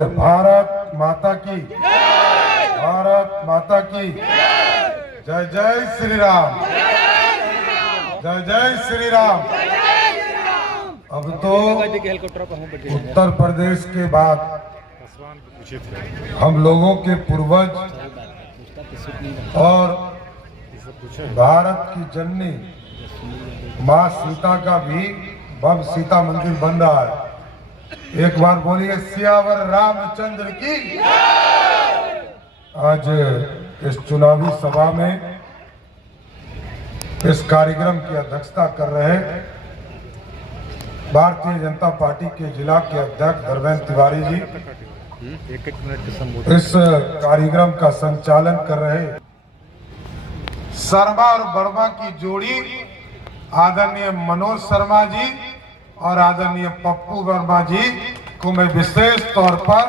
भारत माता की, भारत माता की जय जय श्री राम, जय जय श्री राम। अब तो उत्तर प्रदेश के बाद हम लोगों के पूर्वज और भारत की जननी माँ सीता का भी भव्य सीता मंदिर बन रहा है। एक बार बोलिए सियावर रामचंद्र की। आज इस चुनावी सभा में इस कार्यक्रम की अध्यक्षता कर रहे भारतीय जनता पार्टी के जिला के अध्यक्ष धर्मेंद्र तिवारी जी, इस कार्यक्रम का संचालन कर रहे शर्मा और वर्मा की जोड़ी आदरणीय मनोज शर्मा जी और आदरणीय पप्पू वर्मा जी को मैं विशेष तौर पर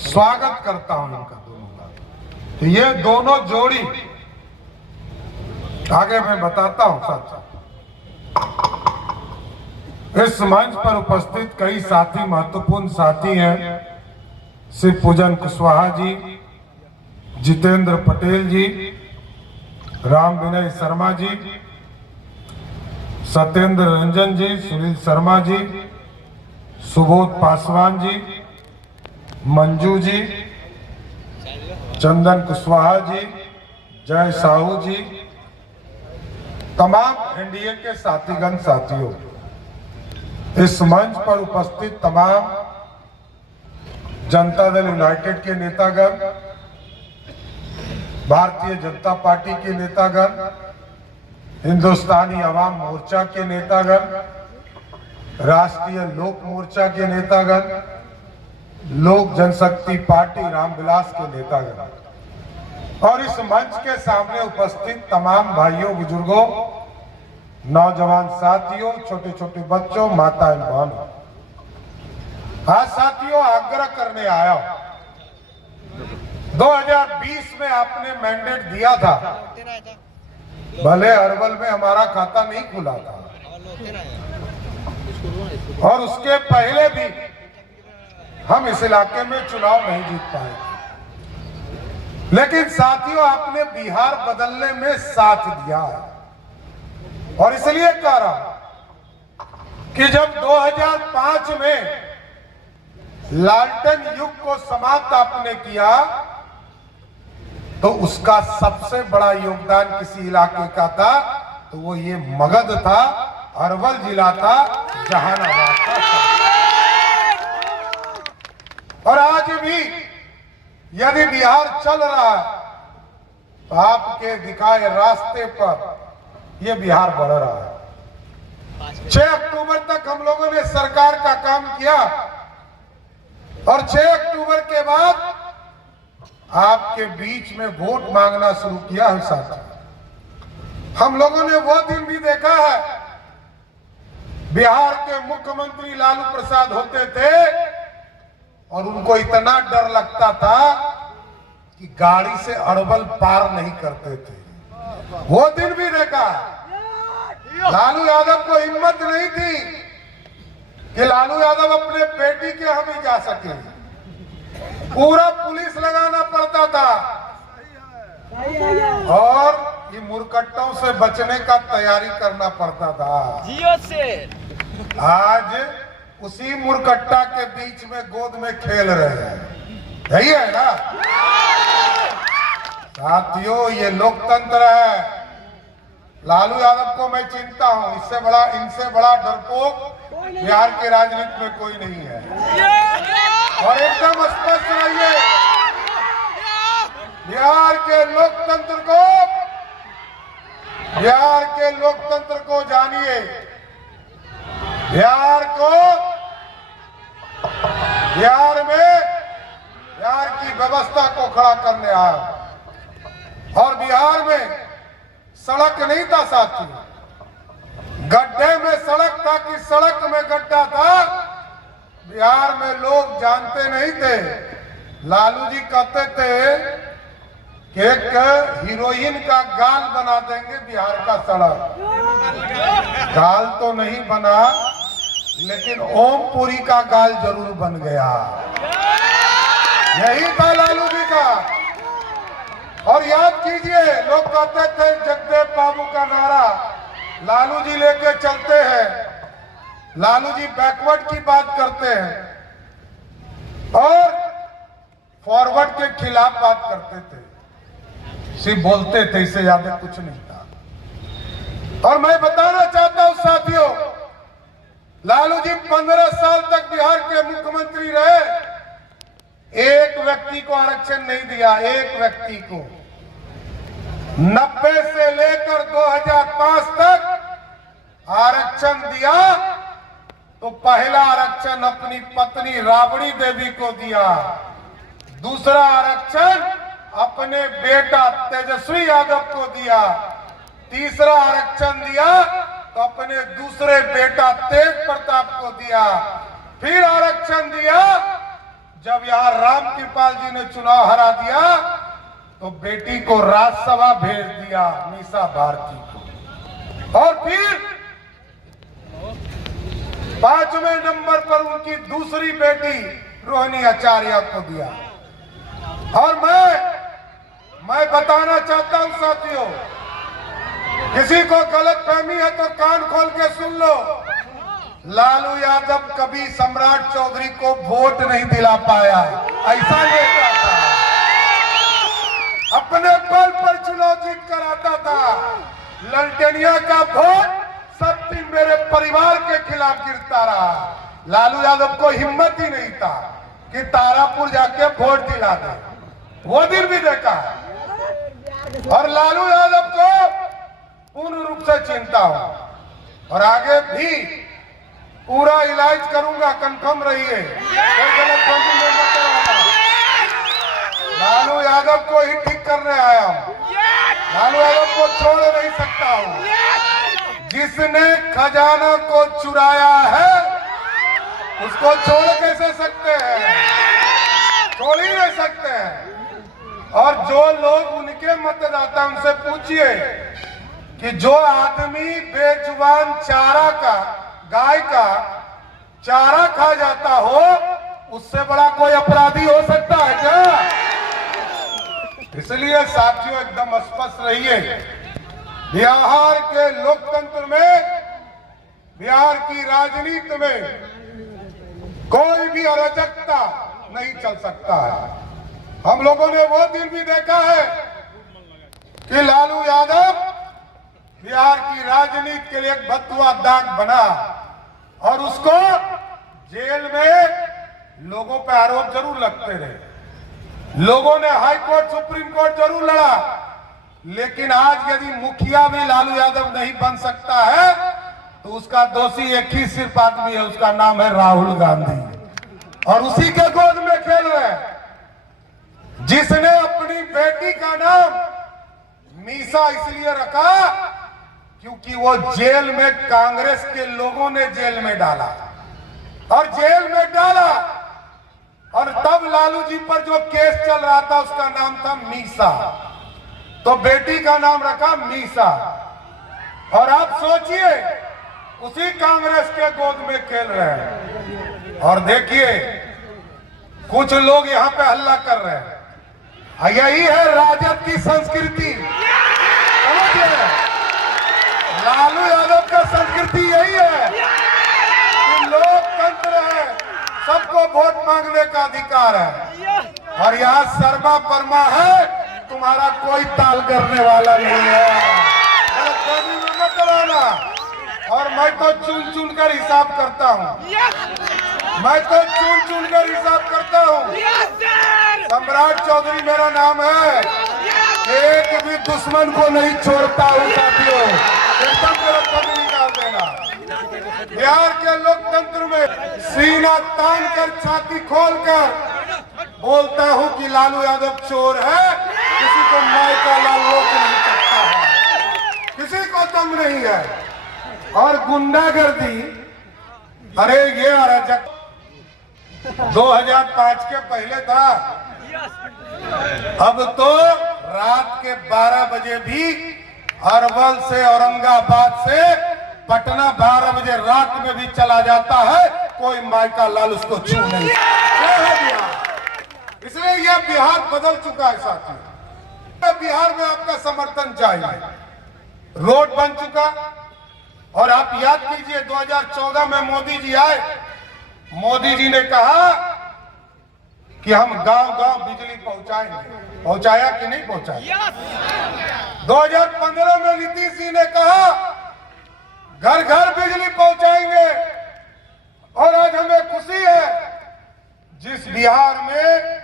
स्वागत करता हूं इनका दोनों का। तो ये दोनों जोड़ी आगे मैं बताता हूं साथ साथ। इस मंच पर उपस्थित कई साथी महत्वपूर्ण साथी हैं। शिव पूजन कुशवाहा जी, जितेंद्र पटेल जी, राम विनय शर्मा जी, सत्येंद्र रंजन जी, सुनील शर्मा जी, सुबोध पासवान जी, मंजू जी, चंदन कुशवाहा जी, जय साहू जी, तमाम एनडीए के साथीगण साथियों, इस मंच पर उपस्थित तमाम जनता दल यूनाइटेड के नेतागण, भारतीय जनता पार्टी के नेतागण, हिंदुस्तानी अवाम मोर्चा के नेतागण, राष्ट्रीय लोक मोर्चा के नेतागण, लोक जनशक्ति पार्टी रामविलास के नेतागण और इस मंच के सामने उपस्थित तमाम भाइयों, बुजुर्गों, नौजवान साथियों, छोटे छोटे बच्चों, माताएं, बहनों, आज साथियों आग्रह करने आया हूं। 2020 में आपने मैंडेट दिया था, भले अरवल में हमारा खाता नहीं खुला था और उसके पहले भी हम इस इलाके में चुनाव नहीं जीत पाए, लेकिन साथियों आपने बिहार बदलने में साथ दिया है। और इसलिए कह रहा हूं कि जब 2005 में लालटेन युग को समाप्त आपने किया तो उसका सबसे बड़ा योगदान किसी इलाके का था तो वो ये मगध था, अरवल जिला था, जहानाबाद था। और आज भी यदि बिहार चल रहा है तो आपके दिखाए रास्ते पर ये बिहार बढ़ रहा है। 6 अक्टूबर तक हम लोगों ने सरकार का काम किया और 6 अक्टूबर के बाद आपके बीच में वोट मांगना शुरू किया है साथी। हम लोगों ने वो दिन भी देखा है, बिहार के मुख्यमंत्री लालू प्रसाद होते थे और उनको इतना डर लगता था कि गाड़ी से अरवल पार नहीं करते थे। वो दिन भी देखा है। लालू यादव को हिम्मत नहीं थी कि लालू यादव अपने बेटी के हम ही जा सके, पूरा पुलिस लगाना पड़ता था और ये मुरकट्टों से बचने का तैयारी करना पड़ता था। जियो से आज उसी मुरकट्टा के बीच में गोद में खेल रहे हैं, यही है ना साथियों, ये लोकतंत्र है। लालू यादव को मैं चिंता हूं, इनसे बड़ा डरपोक बिहार के राजनीति में कोई नहीं है। और एकदम स्पष्ट रहिए, बिहार के लोकतंत्र को जानिए। बिहार की व्यवस्था को खड़ा करने आया और बिहार में सड़क नहीं था साथी, गड्ढे में सड़क था कि सड़क में गड्ढा था। बिहार में लोग जानते नहीं थे। लालू जी कहते थे कि एक हीरोइन का गाल बना देंगे बिहार का सड़क। गाल तो नहीं बना, लेकिन ओमपुरी का गाल जरूर बन गया। यही था लालू जी का। और याद कीजिए, लोग कहते थे जगदेव बाबू का नारा लालू जी लेके चलते हैं, लालू जी बैकवर्ड की बात करते हैं और फॉरवर्ड के खिलाफ बात करते थे, सिर्फ बोलते थे, इससे ज्यादा कुछ नहीं था। और मैं बताना चाहता हूं साथियों, लालू जी 15 साल तक बिहार के मुख्यमंत्री रहे, एक व्यक्ति को आरक्षण नहीं दिया, एक व्यक्ति को। 90 से लेकर 2005 तक आरक्षण दिया तो पहला आरक्षण अपनी पत्नी राबड़ी देवी को दिया, दूसरा आरक्षण अपने बेटा तेजस्वी यादव को दिया, तीसरा आरक्षण दिया तो अपने दूसरे बेटा तेज प्रताप को दिया, फिर आरक्षण दिया जब यहां राम कृपाल जी ने चुनाव हरा दिया तो बेटी को राज्यसभा भेज दिया, मीसा भारती को। और फिर 5वें नंबर पर उनकी दूसरी बेटी रोहिणी आचार्य को दिया। और मैं बताना चाहता हूं साथियों, किसी को गलत फहमी है तो कान खोल के सुन लो, लालू यादव कभी सम्राट चौधरी को वोट नहीं दिला पाया, ऐसा नहीं था। अपने बल पर चुनाव जीत कर आता था। ललटेनिया का वोट सब दिन मेरे परिवार के खिलाफ गिरता रहा। लालू यादव को हिम्मत ही नहीं था कि तारापुर जाके वोट दिला दे, वो दिन भी देखा है। और लालू यादव को पूर्ण रूप से चिंता हो और आगे भी पूरा इलाज करूंगा, कंफर्म रहिए, कोई गलतफहमी नहीं मत कराना। लालू यादव को ही ठीक करने आया हूं, लालू यादव को छोड़ नहीं सकता हूं। जिसने खजाना को चुराया है उसको छोड़ कैसे सकते हैं, छोड़ ही नहीं सकते हैं। और जो लोग उनके मतदाता, उनसे पूछिए कि जो आदमी बेजुबान चारा का, गाय का चारा खा जाता हो, उससे बड़ा कोई अपराधी हो सकता है क्या? इसलिए साथियों एकदम स्पष्ट रहिए, बिहार के लोकतंत्र में, बिहार की राजनीति में कोई भी अराजकता नहीं चल सकता है। हम लोगों ने वो दिन भी देखा है कि लालू यादव बिहार की राजनीति के लिए एक भद्दुआ दाग बना और उसको जेल में लोगों पर आरोप जरूर लगते रहे, लोगों ने हाई कोर्ट सुप्रीम कोर्ट जरूर लड़ा, लेकिन आज यदि मुखिया भी लालू यादव नहीं बन सकता है तो उसका दोषी एक ही सिर्फ आदमी है, उसका नाम है राहुल गांधी। और उसी के गोद में खेल रहे हैं, जिसने अपनी बेटी का नाम मीसा इसलिए रखा क्योंकि वो जेल में कांग्रेस के लोगों ने जेल में डाला और जेल में डाला, और तब लालू जी पर जो केस चल रहा था उसका नाम था मीसा, तो बेटी का नाम रखा मीसा। और आप सोचिए उसी कांग्रेस के गोद में खेल रहे हैं। और देखिए कुछ लोग यहां पे हल्ला कर रहे हैं, यही है राजद की संस्कृति, समझिए, लालू यादव का संस्कृति यही है कि लोकतंत्र है, सबको वोट मांगने का अधिकार है, और यहाँ शर्मा वर्मा है, तुम्हारा कोई ताल करने वाला नहीं है, मत कराना। और मैं तो चुन चुन कर हिसाब करता हूँ, मैं तो चुन चुन कर हिसाब करता हूँ। सम्राट चौधरी मेरा नाम है, एक भी दुश्मन को नहीं छोड़ता हूँ साथियों, एकदम गलत निकाल देना। बिहार के लोकतंत्र में सीना तान कर, छाती खोल कर बोलता हूँ कि लालू यादव चोर है, किसी को मार का लाल रोक नहीं सकता है, किसी को दम नहीं है। और गुंडागर्दी, अरे ये अराजक 2005 के पहले था, अब तो रात के 12 बजे भी अरवल से, औरंगाबाद से पटना 12 बजे रात में भी चला जाता है, कोई मायका लाल उसको छू नहीं। इसलिए यह बिहार बदल चुका है साथियों। बिहार में आपका समर्थन चाहिए। रोड बन चुका, और आप याद कीजिए 2014 में मोदी जी आए, मोदी जी ने कहा कि हम गांव-गांव बिजली पहुंचाएंगे। पहुंचाया कि नहीं पहुंचाया? 2015 में नीतीश जी ने कहा घर घर बिजली पहुंचाएंगे, और आज हमें खुशी है जिस बिहार में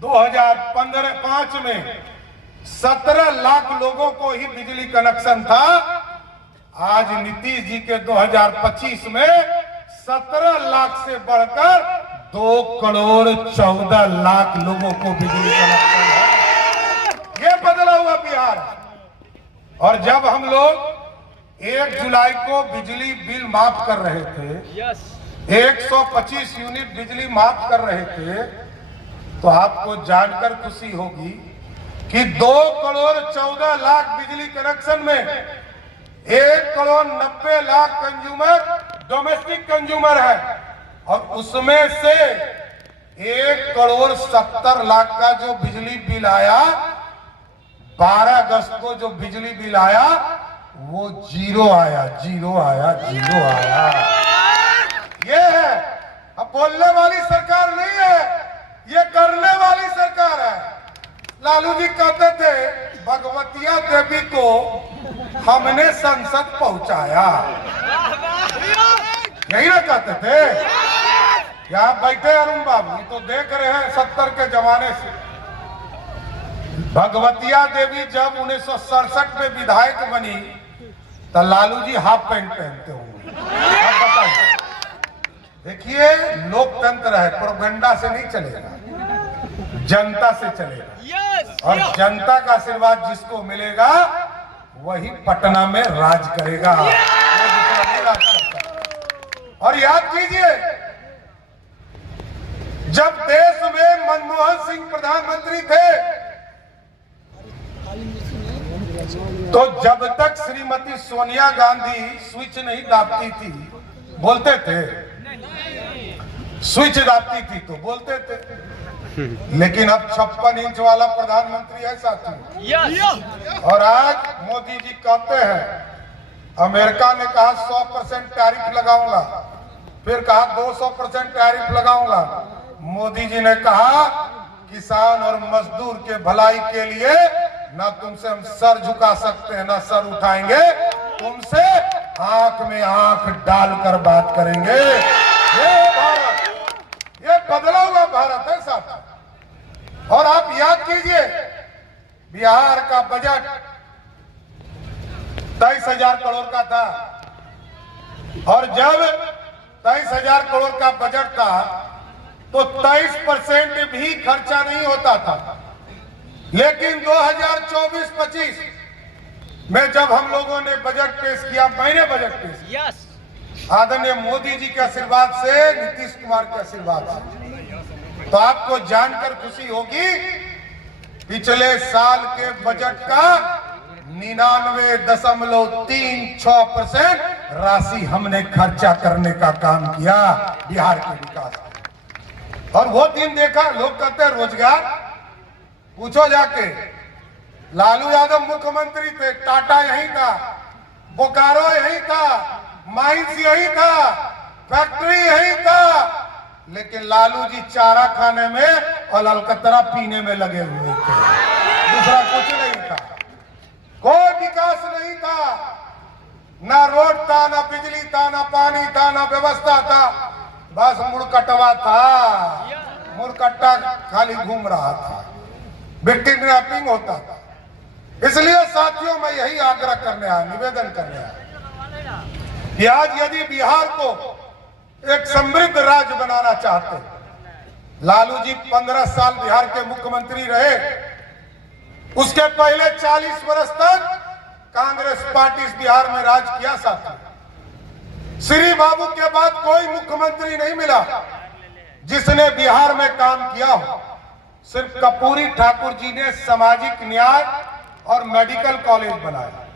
2005 में 17 लाख लोगों को ही बिजली कनेक्शन था, आज नीतीश जी के 2025 में 17 लाख से बढ़कर 2 करोड़ 14 लाख लोगों को बिजली कनेक्शन है। ये बदला हुआ बिहार। और जब हम लोग 1 जुलाई को बिजली बिल माफ कर रहे थे, 125 यूनिट बिजली माफ कर रहे थे, तो आपको जानकर खुशी होगी कि 2 करोड़ 14 लाख बिजली कनेक्शन में 1 crore 90 lakh consumer domestic consumer है, और उसमें से 1 करोड़ 70 लाख का जो बिजली बिल आया, 12 अगस्त को जो बिजली बिल आया वो जीरो आया। ये है, अब बोलने वाली सरकार नहीं है, ये करने वाली सरकार है। लालू जी कहते थे भगवतिया देवी को हमने संसद पहुंचाया, यही ना कहते थे? यहाँ बैठे अरुण बाबू तो देख रहे हैं 70 के जमाने से। भगवतिया देवी जब 1967 में विधायक बनी तो लालू जी हाफ पैंट पहनते होंगे। अब बताइए, देखिए लोकतंत्र है, प्रोपेगेंडा से नहीं चलेगा, जनता से चलेगा। और जनता का आशीर्वाद जिसको मिलेगा वही पटना में राज करेगा, राज करता। और याद कीजिए, जब देश में मनमोहन सिंह प्रधानमंत्री थे, तो जब तक श्रीमती सोनिया गांधी स्विच नहीं दाबती थी, बोलते थे, स्विच दाबती थी तो बोलते थे। लेकिन अब 56 इंच वाला प्रधानमंत्री है साथियों। और आज मोदी जी कहते हैं, अमेरिका ने कहा 100% टैरिफ लगाऊंगा, फिर कहा 200% टैरिफ लगाऊंगा। मोदी जी ने कहा किसान और मजदूर के भलाई के लिए ना तुमसे हम सर झुका सकते हैं, ना सर उठाएंगे, तुमसे आंख में आंख डालकर बात करेंगे। ये भारत, ये बदला हुआ भारत है साहब। और आप याद कीजिए, बिहार का बजट 23,000 करोड़ का था, और जब 23,000 करोड़ का बजट था तो 23% भी खर्चा नहीं होता था। लेकिन 2024-25 में जब हम लोगों ने बजट पेश किया, मैंने बजट पेश किया, आदरणीय मोदी जी के आशीर्वाद से, नीतीश कुमार के आशीर्वाद से, तो आपको जानकर खुशी होगी पिछले साल के बजट का 99.36% राशि हमने खर्चा करने का काम किया बिहार के विकास में। और वो दिन देखा, लोग कहते हैं रोजगार, पूछो जाके, लालू यादव मुख्यमंत्री थे, टाटा यही था, बोकारो यही था, माइंस यही था, फैक्ट्री यही था, लेकिन लालू जी चारा खाने में और अलकतरा पीने में लगे हुए थे, दूसरा कुछ नहीं था। कोई विकास नहीं था, ना रोड था, ना बिजली था, ना पानी था, ना व्यवस्था था, बस मुड़कटवा था, मुड़कट्टा खाली घूम रहा था, विक्टिम रैपिंग होता था। इसलिए साथियों मैं यही आग्रह करने आया, निवेदन करने आया कि आज यदि बिहार को एक समृद्ध राज्य बनाना चाहते, लालू जी 15 साल बिहार के मुख्यमंत्री रहे, उसके पहले 40 वर्ष तक कांग्रेस पार्टी इस बिहार में राज किया साथी। श्री बाबू के बाद कोई मुख्यमंत्री नहीं मिला जिसने बिहार में काम किया हो। सिर्फ कर्पूरी ठाकुर जी ने सामाजिक न्याय और मेडिकल कॉलेज बनाया,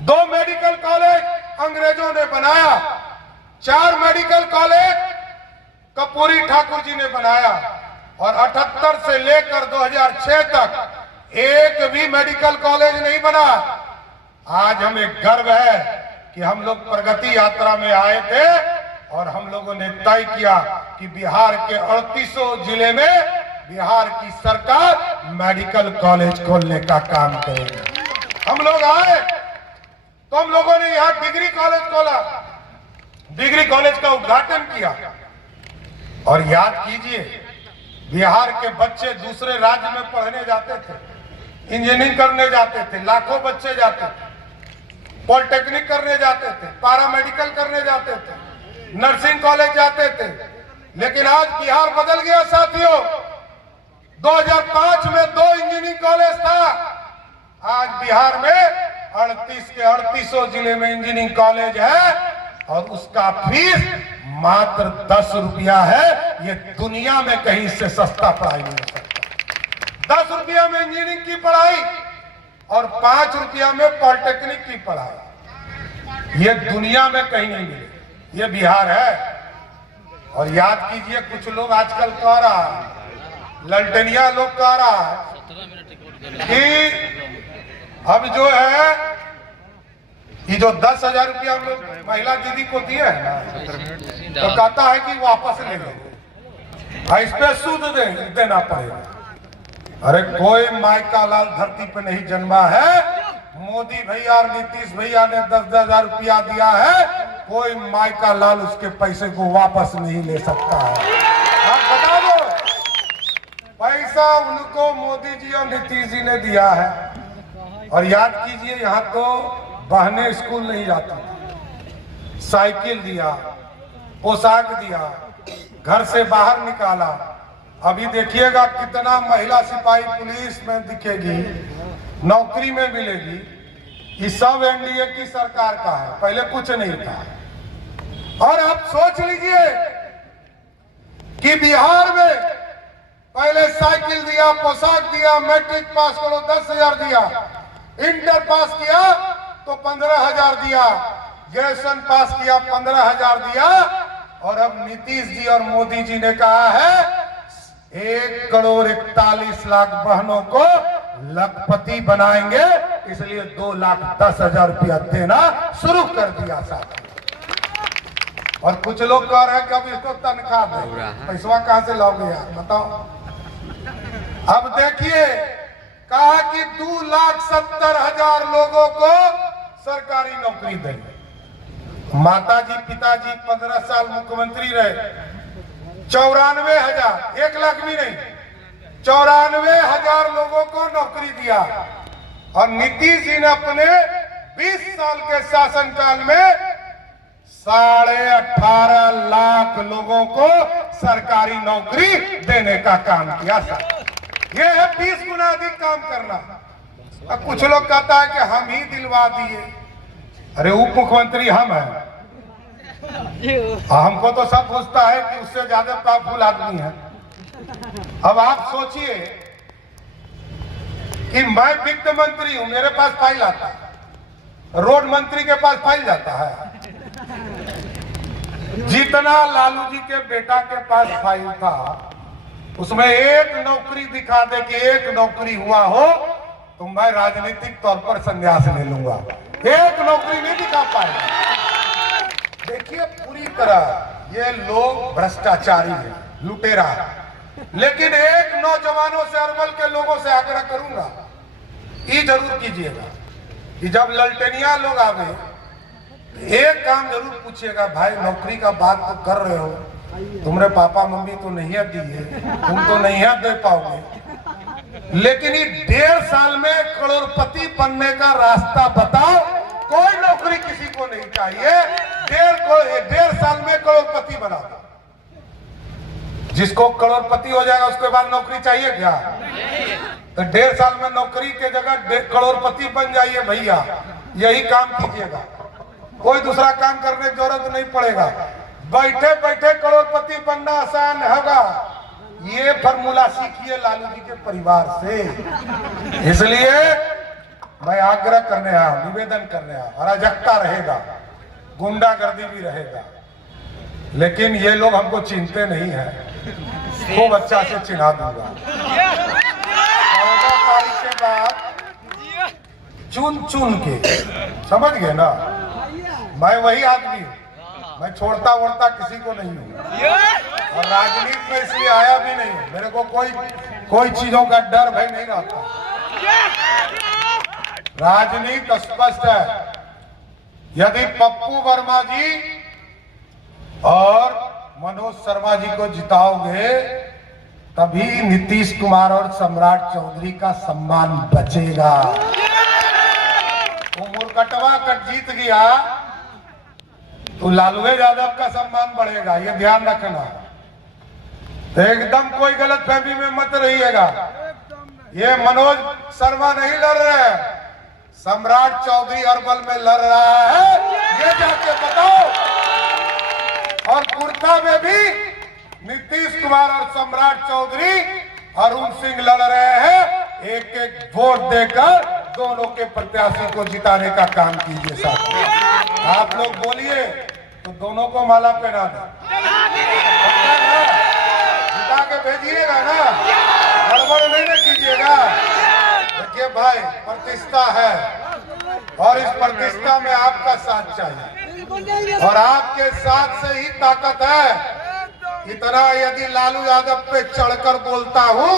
2 मेडिकल कॉलेज अंग्रेजों ने बनाया। 4 मेडिकल कॉलेज कर्पूरी ठाकुर जी ने बनाया और 78 से लेकर 2006 तक एक भी मेडिकल कॉलेज नहीं बना। आज हमें गर्व है कि हम लोग प्रगति यात्रा में आए थे और हम लोगों ने तय किया कि बिहार के 3800 जिले में बिहार की सरकार मेडिकल कॉलेज खोलने का काम करेगी। हम लोग आए तो हम लोगों ने यहाँ डिग्री कॉलेज खोला, डिग्री कॉलेज का उद्घाटन किया। और याद कीजिए, बिहार के बच्चे दूसरे राज्य में पढ़ने जाते थे, इंजीनियरिंग करने जाते थे, लाखों बच्चे जाते थे, पॉलिटेक्निक करने जाते थे, पैरामेडिकल करने जाते थे, नर्सिंग कॉलेज जाते थे। लेकिन आज बिहार बदल गया साथियों। 2005 में 2 इंजीनियरिंग कॉलेज था, आज बिहार में 38 के 3800 जिले में इंजीनियरिंग कॉलेज है और उसका फीस मात्र 10 रुपया है। ये दुनिया में कहीं से सस्ता पढ़ाई नहीं हो सकता। 10 रुपया में इंजीनियरिंग की पढ़ाई और 5 रुपया में पॉलिटेक्निक की पढ़ाई, ये दुनिया में कहीं नहीं मिले। ये बिहार है। और याद कीजिए, कुछ लोग आजकल कह रहा है, ललटनिया लोग कह रहा है कि अब जो है ये जो 10,000 रुपया हम लोग महिला दीदी को दिए है ना, तो कहता है कि वापस ले लेंगे, इस पे सूद देना पड़ेगा। अरे कोई माई का लाल धरती पे नहीं जन्मा है। मोदी भैया और नीतीश भैया ने 10,000 रुपया दिया है, कोई माई का लाल उसके पैसे को वापस नहीं ले सकता है। आप बता दो, पैसा उनको मोदी जी और नीतीश जी ने दिया है। और याद कीजिए, यहाँ तो बहनें स्कूल नहीं जाती, साइकिल दिया, पोशाक दिया, घर से बाहर निकाला। अभी देखिएगा कितना महिला सिपाही पुलिस में दिखेगी, नौकरी में मिलेगी। ये सब एनडीए की सरकार का है, पहले कुछ नहीं था। और आप सोच लीजिए कि बिहार में पहले साइकिल दिया, पोशाक दिया, मैट्रिक पास करो 10,000 दिया, इंटर पास किया तो 15,000 दिया, ग्रेजुएशन पास किया 15,000 दिया। और अब नीतीश जी और मोदी जी ने कहा है 1,41,00,000 बहनों को लखपति बनाएंगे, इसलिए 2,10,000 रुपया देना शुरू कर दिया साथ। और कुछ लोग कह रहे हैं कि अब इसको तनख्वाह दे, पैसा कहां से लाओगे यार बताओ। अब देखिए, कहा कि 2,70,000 लोगों को सरकारी नौकरी देंगे। माताजी पिताजी 15 साल मुख्यमंत्री रहे, 94,000, 1 लाख भी नहीं, 94,000 लोगों को नौकरी दिया। और नीतीश जी ने अपने 20 साल के शासनकाल में 18.5 लाख लोगों को सरकारी नौकरी देने का काम किया। ये है 20 गुना अधिक काम करना। अब कुछ लोग कहता है कि हम ही दिलवा दिए। अरे उप मुख्यमंत्री हम हैं, हमको तो सब पूछता है कि उससे ज्यादा पावरफुल आदमी है। अब आप सोचिए कि मैं वित्त मंत्री हूं, मेरे पास फाइल आता है, रोड मंत्री के पास फाइल जाता है। जितना लालू जी के बेटा के पास फाइल था, उसमें एक नौकरी दिखा दे कि एक नौकरी हुआ हो तो मैं राजनीतिक तौर पर संन्यास ले लूंगा। एक नौकरी नहीं दिखा पाएगा। देखिए, पूरी तरह ये लोग भ्रष्टाचारी हैं, लुटेरा है। लेकिन एक नौजवानों से, अरवल के लोगों से आग्रह करूंगा, ये जरूर कीजिएगा कि जब ललटेनिया लोग आवे, एक काम जरूर पूछिएगा, भाई नौकरी का बात तो कर रहे हो, तुम्हारे पापा मम्मी तो नहीं दिए, तुम तो नहीं दे पाओगे, लेकिन ये 1.5 साल में करोड़पति बनने का रास्ता बताओ। कोई नौकरी किसी को नहीं चाहिए, 1.5 साल में करोड़पति बना दो। जिसको करोड़पति हो जाएगा उसके बाद नौकरी चाहिए क्या? तो 1.5 साल में नौकरी के जगह करोड़पति बन जाइए भैया, यही काम कीजिएगा, कोई दूसरा काम करने की जरूरत नहीं पड़ेगा। बैठे बैठे करोड़पति बनना आसान होगा। ये फॉर्मूला सीखिए लालू जी के परिवार से। इसलिए मैं आग्रह करने आया, निवेदन करने आया, अराजकता रहेगा गुंडागर्दी भी रहेगा, लेकिन ये लोग हमको चिंते नहीं है, खूब अच्छा से चिन्हा दूंगा। 14 तारीख के बाद चुन चुन के, समझ गए ना, मैं वही आदमी हूँ, मैं छोड़ता वोड़ता किसी को नहीं हूँ, और राजनीति में इसलिए आया भी नहीं, मेरे को कोई चीजों का डर भय नहीं रहता। राजनीति स्पष्ट है, यदि पप्पू वर्मा जी और मनोज शर्मा जी को जिताओगे तभी नीतीश कुमार और सम्राट चौधरी का सम्मान बचेगा। वो मुरकटवा कट जीत गया तो लालू यादव का सम्मान बढ़ेगा, ये ध्यान रखना। तो एकदम कोई गलत फहमी में मत रहिएगा, ये मनोज शर्मा नहीं लड़ रहे, सम्राट चौधरी अरवल में लड़ रहा है, ये जाके बताओ। और कुर्ता में भी नीतीश कुमार और सम्राट चौधरी अरुण सिंह लड़ रहे हैं, एक एक वोट देकर दोनों के प्रत्याशी को जिताने का काम कीजिए साथ। आप लोग बोलिए तो दोनों को माला पहना दे, जिता के भेजिएगा ना, गड़बड़ नहीं ना कीजिएगा। देखिए भाई, प्रतिष्ठा है और इस प्रतिष्ठा में आपका साथ चाहिए, और आपके साथ से ही ताकत है। इतना यदि लालू यादव पे चढ़कर बोलता हूँ,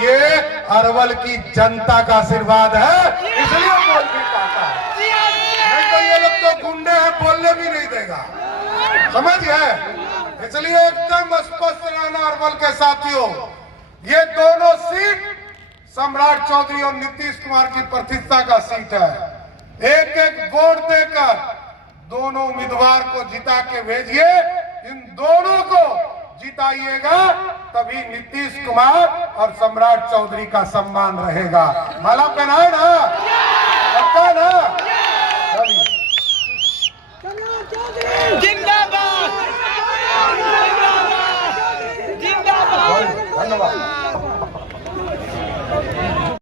ये अरवल की जनता का आशीर्वाद है, इसलिए बोल भी पाता है, नहीं तो ये लोग तो गुंडे हैं, बोलने भी नहीं देगा, समझ गए। इसलिए एकदम स्पष्ट रहना अरवल के साथियों, ये दोनों सीट सम्राट चौधरी और नीतीश कुमार की प्रतिष्ठा का सीट है। एक एक वोट देकर दोनों उम्मीदवार को जिता के भेजिए, इन दोनों को जिताइएगा तभी नीतीश कुमार और सम्राट चौधरी का सम्मान रहेगा। माला पहनाए ना, पक्का ना? जिंदाबाद, जिंदाबाद, धन्यवाद।